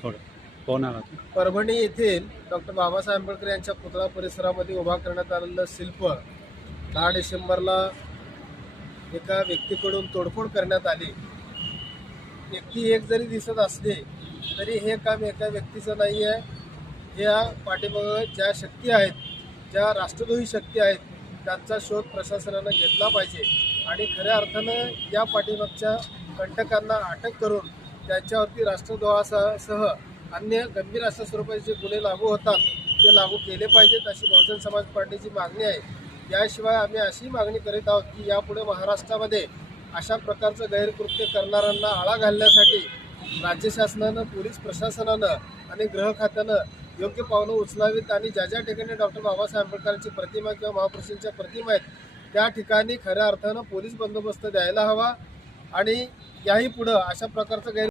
थोडं फोन आला होता. परभणी येथील डॉक्टर बाबासाहेब आंबेडकर यांच्या पुतळा परिसरामध्ये उभा करण्यात आलेलं शिल्प 10 डिसेंबरला एका व्यक्तीकडून तोडफोड करण्यात आली. व्यक्ती एक जरी दिसत असली तरी हे काम एका व्यक्तीचं नाही आहे. या पाठीमागे ज्या शक्ती आहेत, ज्या राष्ट्रद्रोही शक्ती आहेत, त्यांचा शोध प्रशासनानं घेतला पाहिजे आणि खऱ्या अर्थानं या पाठीमागच्या कंटकांना अटक करून त्यांच्यावरती राष्ट्रद्रोहासह अन्य गंभीर अशा स्वरूपाचे जे गुन्हे लागू होतात ते लागू केले पाहिजेत, अशी बहुजन समाज पार्टीची मागणी आहे. याशिवाय आम्ही अशी मागणी करीत आहोत की यापुढे महाराष्ट्रामध्ये अशा प्रकारचं गैरकृत्य करणाऱ्यांना आळा घालण्यासाठी राज्य शासनानं, पोलीस प्रशासनानं आणि गृह खात्यानं योग्य पावलं उचलावीत आणि ज्या ज्या ठिकाणी डॉक्टर बाबासाहेब आंबेडकरांची प्रतिमा किंवा महापुरुषांच्या प्रतिमा आहेत त्या ठिकाणी खऱ्या अर्थानं पोलीस बंदोबस्त द्यायला हवा आणि याही पुढं अशा प्रकारचं